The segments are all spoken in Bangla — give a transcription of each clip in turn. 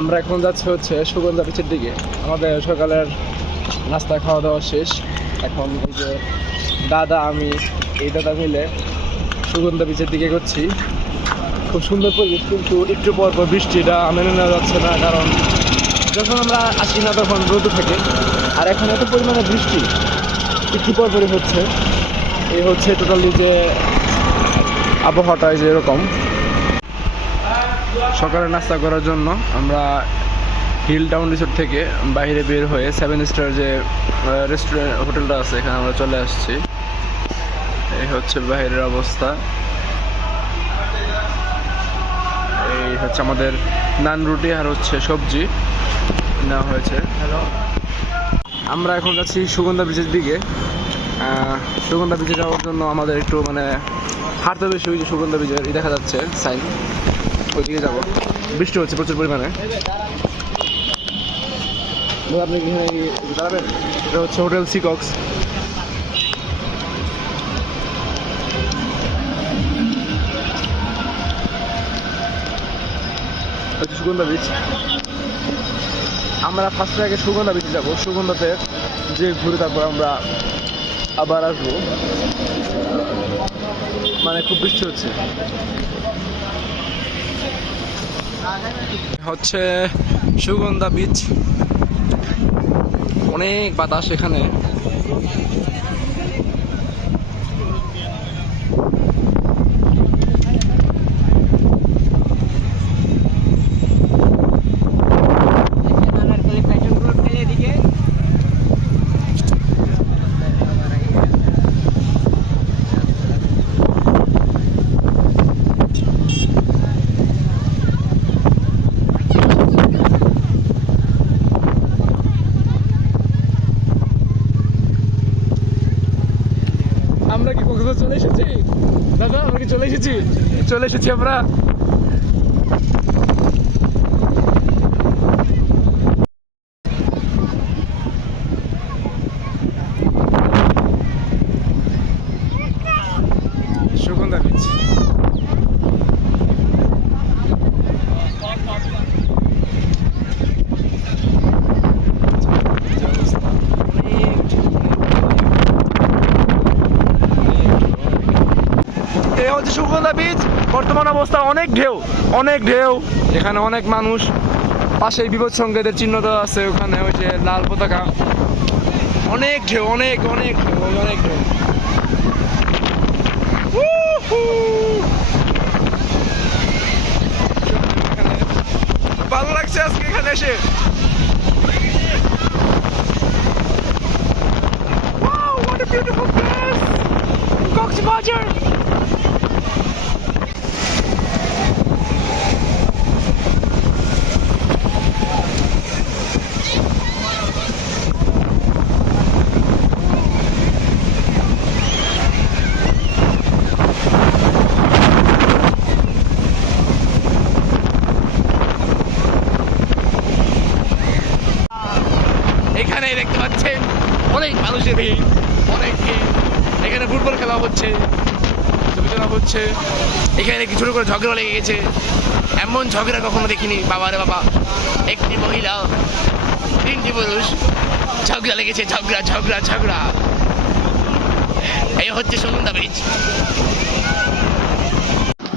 আমরা এখন যাচ্ছি হচ্ছে সুগন্ধা বিচের দিকে। আমাদের সকালের নাস্তা খাওয়া দাওয়া শেষ। এখন এই যে দাদা, আমি, এই দাদা মিলে সুগন্ধা বিচের দিকে করছি খুব সুন্দর পরিবেশ, কিন্তু একটু পর পর বৃষ্টিটা মেনে নেওয়া যাচ্ছে না, কারণ যখন আমরা আসি না তখন রোদ থাকে। আর এখন এত পরিমাণে বৃষ্টি, একটু পর পরই হচ্ছে। এই হচ্ছে টোটালি যে আবহাওয়াটা যে এরকম। সকালে নাস্তা করার জন্য আমরা হিল টাউন রিসোর্ট থেকে বাইরে বের হয়ে সেভেন স্টার যে রেস্টুরেন্ট হোটেলটা আছে এখানে আমরা চলে আসছি। এই হচ্ছে বাইরের অবস্থা। এই হচ্ছে আমাদের নান রুটি আর হচ্ছে সবজি নেওয়া হয়েছে। আমরা এখন যাচ্ছি সুগন্ধা ব্রিজের দিকে। সুগন্ধা ব্রিজে যাওয়ার জন্য আমাদের একটু মানে হাঁটতে বেশি যে সুগন্ধা ব্রিজের এই দেখা যাচ্ছে সাইন ওইদিকে যাব। বৃষ্টি হচ্ছে প্রচুর পরিমাণে। আপনি কি দাঁড়াবেন? এটা হচ্ছে হোটেল সিকক্স। হচ্ছে সুগন্ধা বিচ আমরা ফার্স্টে আগে সুগন্ধা বিচে যাব। সুগন্ধাতে যে ঘুরে তারপর আমরা আবার আসব। মানে খুব বৃষ্টি হচ্ছে। হচ্ছে সুগন্ধা বীজ অনেক বাতাস এখানে আমরা কি কক্সবাজার চলে এসেছি দাদা আমরা কি চলে এসেছি চলে এসেছি আমরা সুগন্ধা বিচ সুগন্ধা বিচ বর্তমান অবস্থা অনেক ঢেউ অনেক ঢেউ। এখানে অনেক মানুষ। পাশে বিপদ সংকেতের চিহ্ন দেওয়া আছে, ওখানে ওই যে লাল পতাকা। অনেক ঢেউ, অনেক অনেক ঢেউ অনেক ঢেউ। ভালো লাগছে আজকে এখানে এসে Wow, what a beautiful place! Cox's Bazar এখানে দেখতে পাচ্ছেন অনেক মানুষের ভিড় অনেক ভিড় এখানে ফুটবল খেলা হচ্ছে, ছবি হচ্ছে। এখানে কিছু করে ঝগড়া লেগে গেছে। এমন ঝগড়া কখনো দেখিনি। বাবা রে বাবা, একটি মহিলা, তিনটি পুরুষ, ঝগড়া লেগেছে, ঝগড়া ঝগড়া ঝগড়া। এই হচ্ছে সুগন্ধা ব্রিজ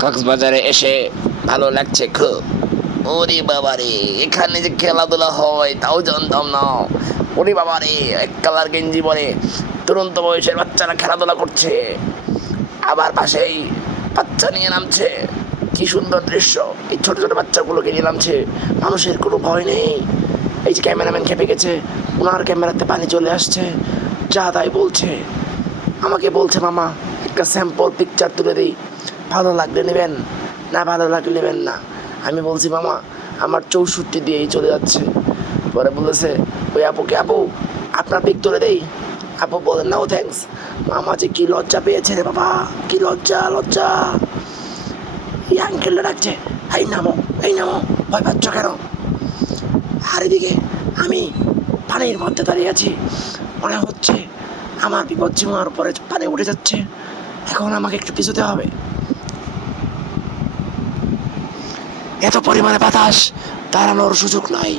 কক্সবাজারে এসে ভালো লাগছে খুব। ওরে বাবারে এখানে যে খেলাধুলা হয়, তাও জানতাম না। ওরে বাবারে এক কালার গেঞ্জি পরে। তুরন্ত বয়সের বাচ্চারা খেলাধুলা করছে। আবার পাশেই বাচ্চা নিয়ে নামছে। কি সুন্দর দৃশ্য। এই ছোট ছোট বাচ্চাগুলোকে নিয়ে নামছে। মানুষের কোনো ভয় নেই। এই যে ক্যামেরাম্যান খেপে গেছে। ওনার ক্যামেরাতে পানি চলে আসছে। যা তাই বলছে। আমাকে বলছে, মামা, একটা স্যাম্পল পিকচার তুলে দিই। ভালো লাগলে নেবেন, না ভালো লাগলে নেবেন না। আমি বলছি, মামা, আমার চৌষট্টি দিয়েই চলে যাচ্ছে। পরে বলেছে, ওই আপুকে, আপু, আপনার পিক তুলে দেই? আপু বলেন না ও থ্যাংকস মামা যে কি লজ্জা পেয়েছে রে বাবা, কি লজ্জা লজ্জা। এই আঙ্কেলটা ডাকছে, এই নামো এই নামো, ভয় পাচ্ছ কেন? আর এদিকে আমি পানির মধ্যে দাঁড়িয়ে আছি, মনে হচ্ছে আমার বিপদ সীমার উপরে পানি উঠে যাচ্ছে। এখন আমাকে একটু পিছুতে হবে। এত পরিমাণে বাতাস, দাঁড়ানোর সুযোগ নাই।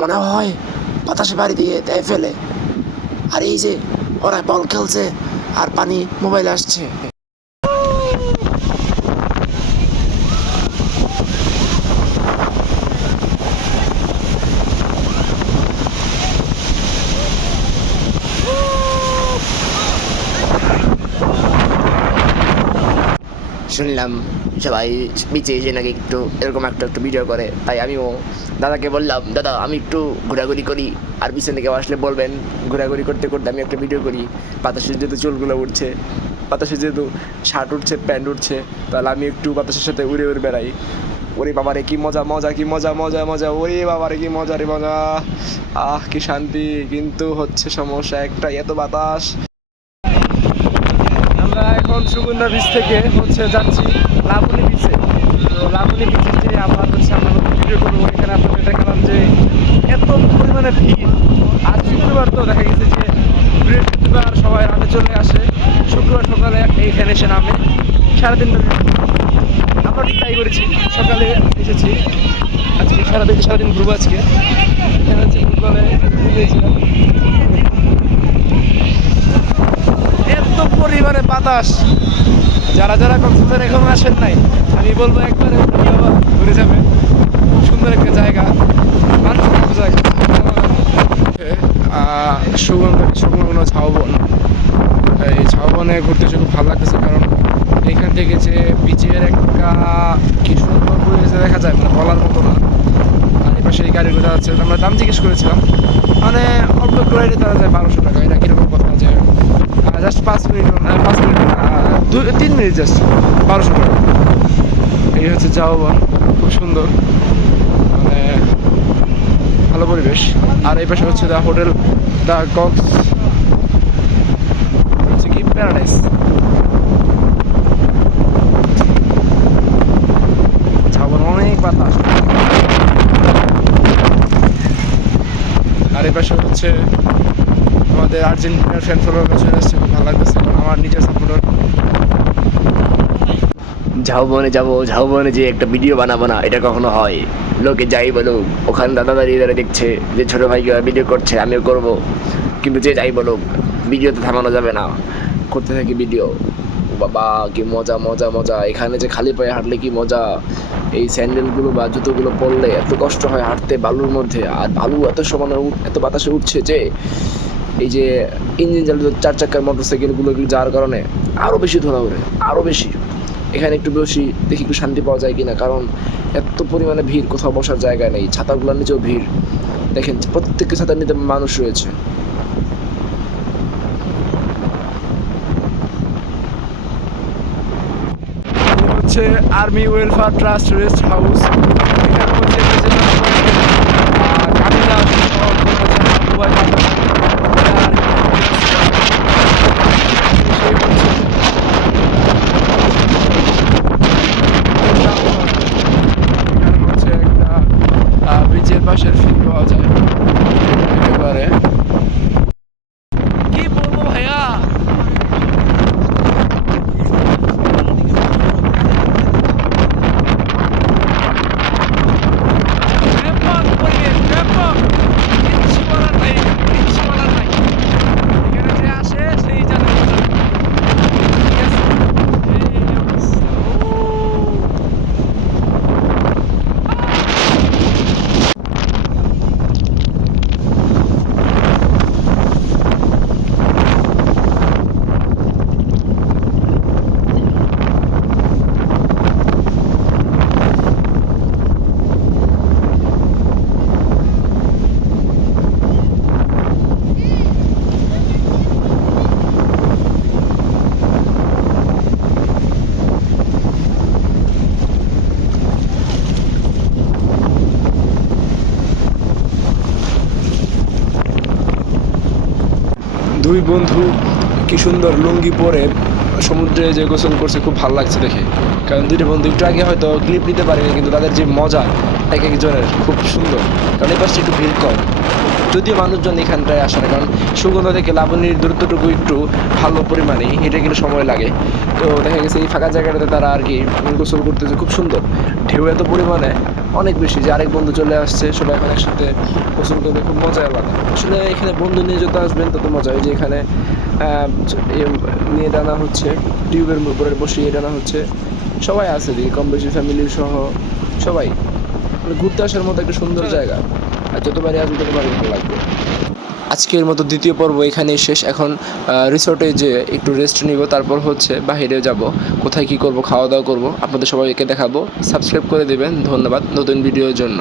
মনে হয় বাতাসে বাড়ি দিয়ে দেয় ফেলে আর এই যে ওরা বল খেলছে আর পানি মোবাইল আসছে। শুনলাম সবাই বিচে যে নাকি একটু এরকম একটা একটু ভিডিও করে। তাই আমিও দাদাকে বললাম, দাদা, আমি একটু ঘোরাঘুরি করি। আর পিছনে কেউ আসলে বলবেন, ঘোরাঘুরি করতে করতে আমি একটা ভিডিও করি। বাতাসের যেহেতু চুলগুলো উঠছে বাতাসে যেহেতু শার্ট উঠছে প্যান্ট উঠছে তাহলে আমি একটু বাতাসের সাথে উড়ে উড়ে বেড়াই। ওরে বাবারে, কি মজা মজা, কি মজা মজা মজা, ওরে বাবারে, কি মজা রে মজা আহ, কি শান্তি। কিন্তু হচ্ছে সমস্যা একটা এত বাতাস। সুগন্ধা বিচ থেকে হচ্ছে যাচ্ছি লাবণী বিচে তো লাবণী বিচে যে আবার হচ্ছে আমরা ভিডিও করব, এখানে আপনাদের দেখালাম যে এত পরিমাণে ভিড়। আর শুক্রবার তো দেখা গেছে যে বৃহস্পতিবার সবাই রাতে চলে আসে। শুক্রবার সকালে এইখানে এসে নামে। সারাদিন আমরা ঠিক তাই করেছি। সকালে এসেছি। আজকে সারাদিন সারাদিন ঘুরবো আজকে। এখানে হচ্ছে ফুটবলে এত পরিমাণে বাতাস। যারা যারা কক্সবাজার এখন আসেন নাই, আমি বলব একবারে ঘুরে যাবে সুন্দর একটা জায়গা। মানুষ সুগন্ধ সুগন্ধ ঝাউবন। এই ঝাউবনে ঘুরতে খুব ভালো লাগতেছে, কারণ এখান থেকে যে বিচের একটা কি সুন্দর পরিবেশে দেখা যায় মানে বলার মতো না। আর এই পাশে এই গাড়িগুলো যাচ্ছে আমরা দাম জিজ্ঞেস করেছিলাম। মানে অল্প একটু তারা যায় বারোশো টাকা এটা কীরকম কথা যে জাস্ট পাঁচ মিনিট আহ, পাঁচ মিনিট না, দু তিন মিনিট জাস্ট বারোশো টাকা। এই হচ্ছে যাওয়াবন খুব সুন্দর মানে ভালো পরিবেশ। আর এই পাশে হচ্ছে দ্য হোটেল দ্য কক্স হচ্ছে কি? প্যারাডাইস ঝাউবন অনেক বাতাস আর এই পাশে হচ্ছে আমাদের আর্জেন্টিনার ফ্যান ফলোয়ার চলে আসছে খুব ভালো লাগতেছে। আমার নিজের সাপোর্টার ঝাউবনে যাব ঝাউবনে যে একটা ভিডিও বানাবো না, এটা কখনো হয়। লোকে যাই বলুক, ওখানে দাদা দাঁড়িয়ে দাঁড়িয়ে দেখছে, যে ছোটো ভাই ভিডিও করছে, আমিও করব। কিন্তু যে যাই বলুক ভিডিও তো থামানো যাবে না। করতে থাকি ভিডিও বাবা, কি মজা মজা মজা। এখানে যে খালি পায়ে হাঁটলে কি মজা? এই স্যান্ডেলগুলো বা জুতোগুলো পরলে এত কষ্ট হয় হাঁটতে বালুর মধ্যে। আর বালু এত সমানে এত বাতাসে উঠছে যে এই যে ইঞ্জিন চালিত চার চাকার মোটর সাইকেলগুলো এগুলো যাওয়ার কারণে আরও বেশি ধরা ওঠে আরও বেশি। এখানে একটু বেশি দেখি একটু শান্তি পাওয়া যায় কিনা, কারণ এত পরিমাণে ভিড়, কোথাও বসার জায়গা নেই, ছাতাগুলোর নিচেও ভিড়। দেখেন, প্রত্যেকটা ছাতার নিচে মানুষ রয়েছে। হচ্ছে army welfare trust rest house এখানে হচ্ছে প্রেসিডেন্ট আহ, কামিলা সহ দুবাই পাঠানো। আর সেই হচ্ছে এখানে হচ্ছে একটা আহ, ব্রিজের পাশের ফিল পাওয়া যায় একেবারে কি বলব ভাইয়া ব্যাপক পরিবেশ ব্যাপক কিচ্ছু বলার নাই কিচ্ছু বলার নাই এখানে যে আসে সেই জানে মজা ঠিক আছে এই অবস্থা। উহ। দুই বন্ধু কি সুন্দর লুঙ্গি পরে সমুদ্রে যে গোসল করছে, খুব ভালো লাগছে দেখে। কারণ দুইটা বন্ধু একটু আগে হয়তো ক্লিপ নিতে পারেনি, কিন্তু তাদের যে মজা এক একজনের খুব সুন্দর। কারণ এই পাশটা একটু ভিড় কম। যদিও মানুষজন এখানটায় আসে না কারণ সুগন্ধা থেকে লাবণীর দূরত্বটুকু একটু ভালো পরিমাণে হেঁটে গেলে সময় লাগে। তো দেখা গেছে এই ফাঁকা জায়গাটাতে তারা আর কি গোসল করতেছে খুব সুন্দর। ঢেউ এত পরিমাণে অনেক বেশি যে আরেক বন্ধু চলে আসছে সবাই এখন একসাথে গোসল করবে খুব মজা আলাদা আসলে এখানে বন্ধু নিয়ে যত আসবেন তত মজা হয়। যে এখানে নিয়ে টানা হচ্ছে টিউবের উপরে বসিয়ে টানা হচ্ছে। সবাই আছে দিকে কম বেশি ফ্যামিলি সহ সবাই। মানে ঘুরতে আসার মতো একটা সুন্দর জায়গা। আর যতবারই আসবে ততবারই ভালো লাগবে। আজকের মতো দ্বিতীয় পর্ব এখানেই শেষ। এখন রিসোর্টে যে একটু রেস্ট নিব, তারপর হচ্ছে বাইরে যাব। কোথায় কি করব খাওয়া দাওয়া করব, আপনাদের সবাইকে দেখাবো। সাবস্ক্রাইব করে দেবেন। ধন্যবাদ নতুন ভিডিওর জন্য।